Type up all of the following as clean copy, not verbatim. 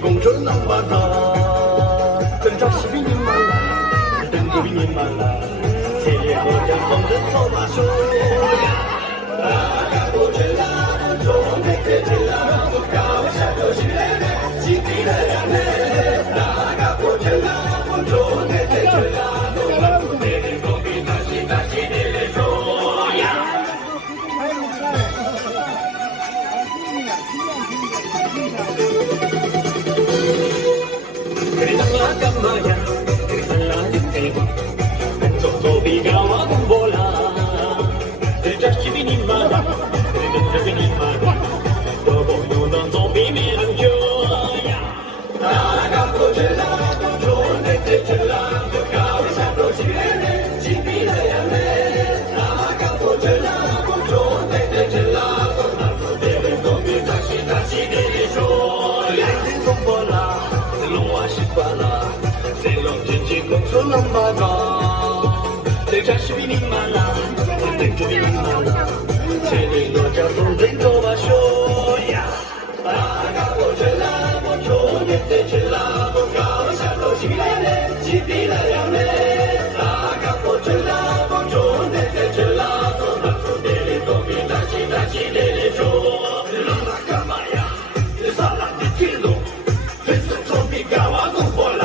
公主能把他，等着士兵们来，等贵宾们来，切耶国家风人走马说呀，大家不知道，中美最知道，高山都是嘞嘞，基地的呀嘞，大家不知道，中美最知道，都不得的公比大西大西的嘞说呀。Gamaya, Salani Teva, Zobi Gawa Bola, the Jashibini Mada, the Jashibini Mada, Dobo Yuna Zobi Milanjoya, Naga Pojela, Jone Tejela, Kawisha Rosile, Jibila Yale, Naga Pojela, Jone Tejela, Dele Zobi Tashi Tashi Dele Joya, Zombola, Loa Shibala. 公主能把他，对着士兵们啦，对着兵们啦，千里落家送人走吧说呀，大家不知啦，不中年的知啦，不高下都起来嘞，起地了呀嘞，大家不知啦，不中年的知啦，走那走的哩，走比大起大起的哩说，让他干嘛呀？撒浪的铁路，很手中比高啊弄破了。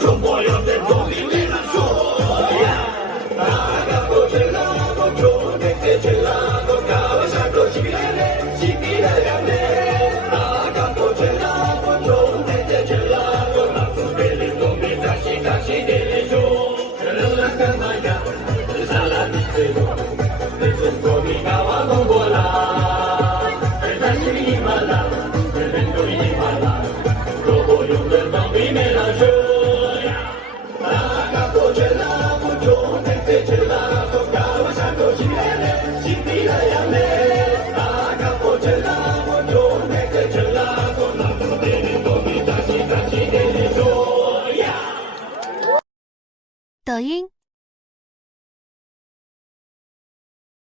中国有的公民为了说呀，大家不知道，不中的这知道，不高山都起来嘞，起地了呀嘞，大家不知道，不中的这知道，不那不被的公民大西大西的嘞说，人来干嘛呀？撒拉米最多，人中国民高啊弄过啦，人大西米马啦，人都米马啦，如果用的当比没了说。大家不知道，不中的最知道。